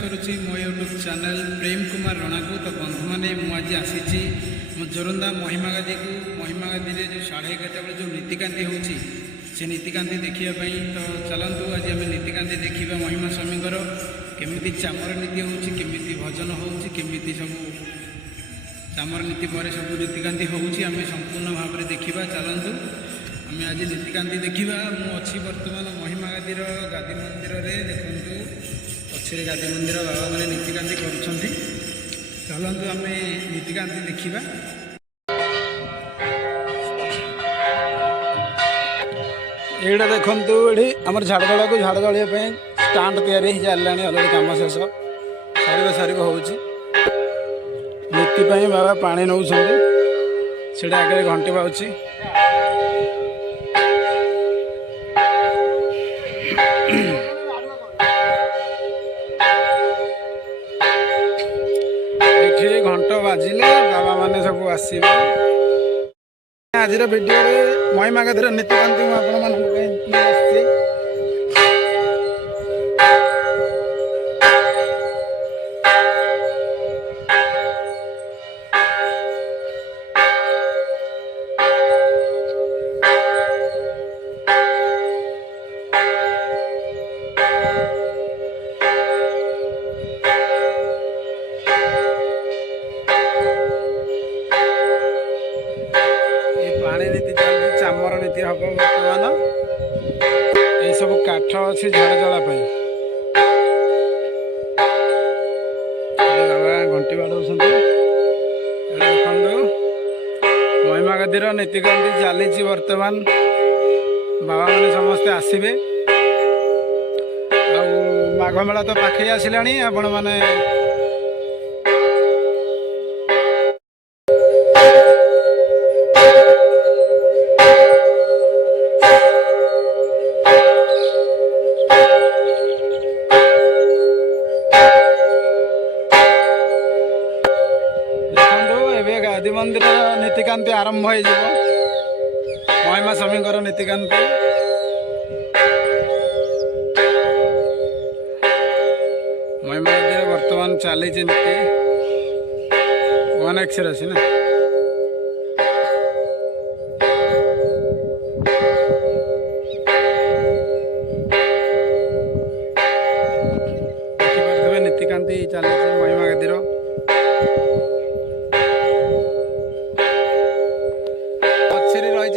करुच्ची मो YouTube channel Prem Kumar रणा को। तो बंधु मैंने मुझे आसी जोरंदा महिमा गादी को। महिमा गादी में जो 11:30 जो नीतिकांति होची से नीतिकांति देखापी। तो चलतु आज आम नीतिकांति देखा महिमा स्वामीकर केमी चामर नीति होमी भजन होमी सब चामर नीति पर सब नीतिकांति होम संपूर्ण भाव में देखा। चलतु आम आज नीतिकांति देखा। मुझे बर्तमान महिमा गादी गादी मंदिर में देखु पछे गादी मंदिर बाबा मैंने नीतिकांति कर। चलतु आम नीतिकांति देखा। एटा देखु ये आम झाड़दड़ा को झाड़ दलिया स्टाण्ड तैयारी चलला अलरेडी कम शेष सारिक सारिक हो नीति बाबा पानी नौ से आगे घंटी पाँच ये घंट बाजिले बाबा माने सब आसवे। आज भिडियो महिमा गादी नीतिकांति मुझे चामर नीति हम बर्तमान ये सब काठ अच्छे झाड़ जलापी बाबा घंटी बाड़ौ देखु महिमा गादी नीतिकांति चली बर्तमान बाबा मैंने समस्ते आसवे। माघ मेला तो पाखे आसला आपण मैंने गादी मंदिर नीतिकांति आरंभ हो महिमा स्वामी नीतिकांति। महिमा गादी बर्तमान चली नीति 1x अच्छी ना देखिए नीतिकांति चली महिमा गादी रही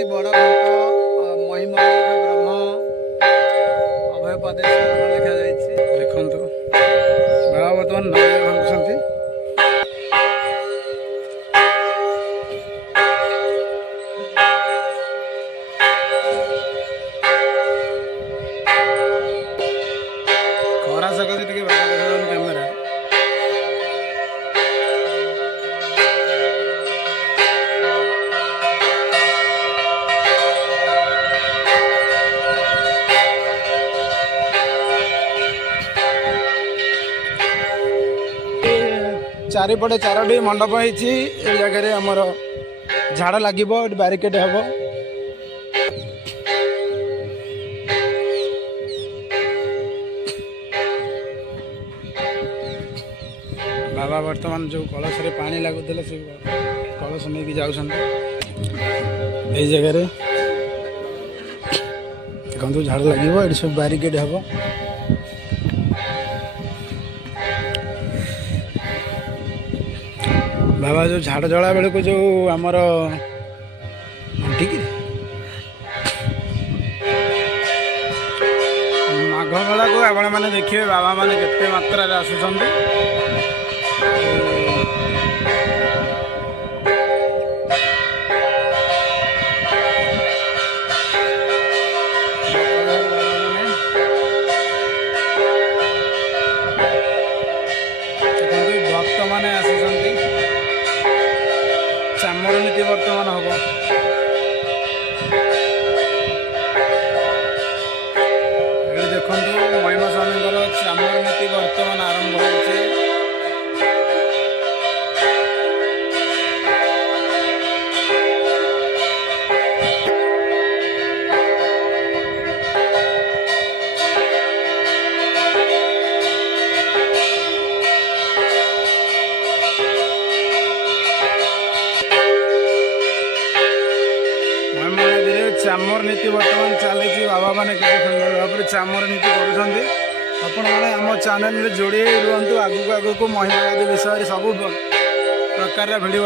बड़ घंट महिमा ब्रह्म अभय पदेश्वर लिखा जाइए। देखु बाबा बर्तमान नड़िया भांगुंट खरा सकाशे टे बाबा देखा कैमेरा चारिपटे 4टी मंडप होती जगह आमर झाड़ लगे बारिकेड हम बाबा बर्तमान जो कलश रे पानी लगुले से कलश नहीं जाऊँ जगह देखो झाड़ लगे ये सब बारिकेड हम। बाबा जो झाड़ जला बेल को जो आमर ठीक माघ मेला को आपण मैंने देखिए बाबा मैंने केते मात्रा रे आसुछंती। भक्त मैंने आसुछंती चामर नीति बर्तमान हम देखु महिमा स्वामी चामर नीति बर्तमान आरंभ हो। बर्तमान चली बाबा मैंने सुंदर भाव में चामर नीति करुँच आपण मैंने आम चैनल जोड़ी रुहतु आगू आगू महिमा गादी विषय सब प्रकार भिडियो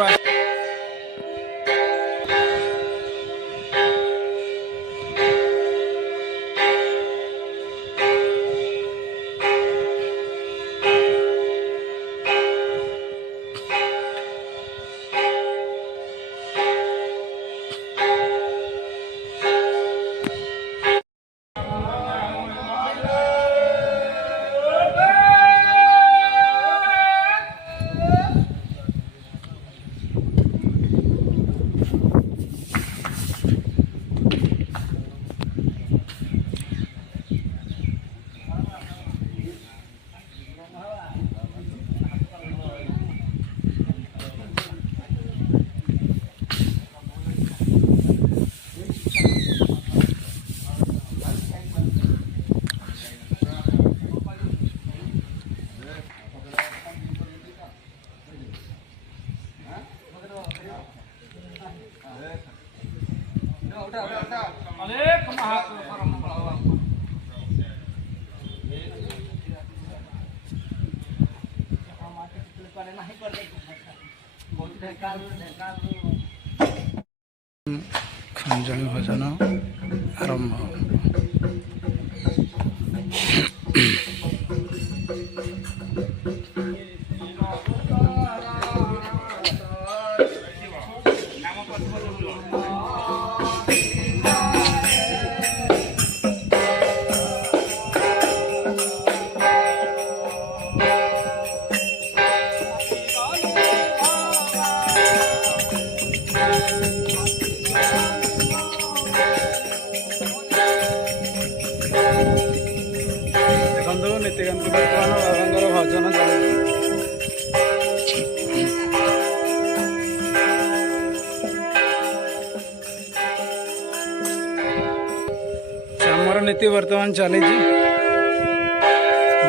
खंजणी भजन आरंभ। नीतिकांत बर्तमान बाबा भजन चलती चामर नीति बर्तमान चली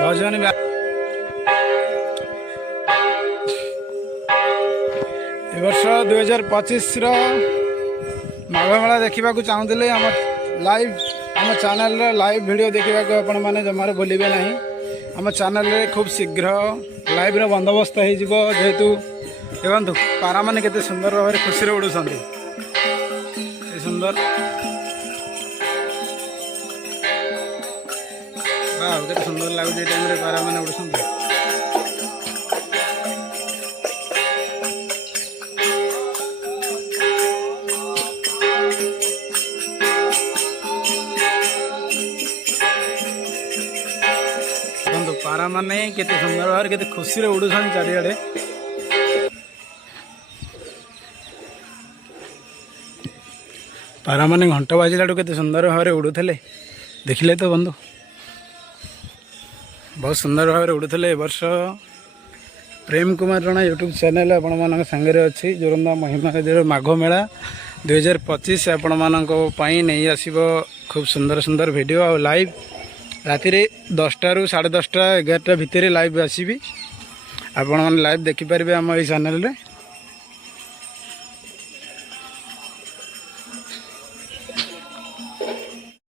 भजन वर्ष 2025 माघ मेला देखा चाहूले आम लाइव आम चैनल लाइव वीडियो देखा आपण मैंने जमार बोलिए ना आम चैनल खूब शीघ्र लाइव बंदोबस्त हो जेहेतु देखु पारा मैंने केते सुंदर भाव में खुशी उड़ुं सुंदर केते सुंदर लगुच टाइम पारा मैंने उड़ुं पारा माने केते सुंदर भाव केते खुशी रे उड़ुछन चारिआडे पारा माने घंटा बाजिलाडू केते सुंदर भाव में उड़ुथले देखिले तो बंधु बहुत सुंदर भाव में उड़ुथले। वर्ष प्रेम कुमार रणा यूट्यूब चैनल आपण मान संगे अच्छी जोरंदा महिमा गादी माघ मेला 2025 आपण मानक पई नहीं आसीबो खूब सुंदर सुंदर वीडियो और लाइव राति 10टा रू 10:30 11टा भितर लाइव आसबि आपण लाइव देखिपारे आम चैनल रे।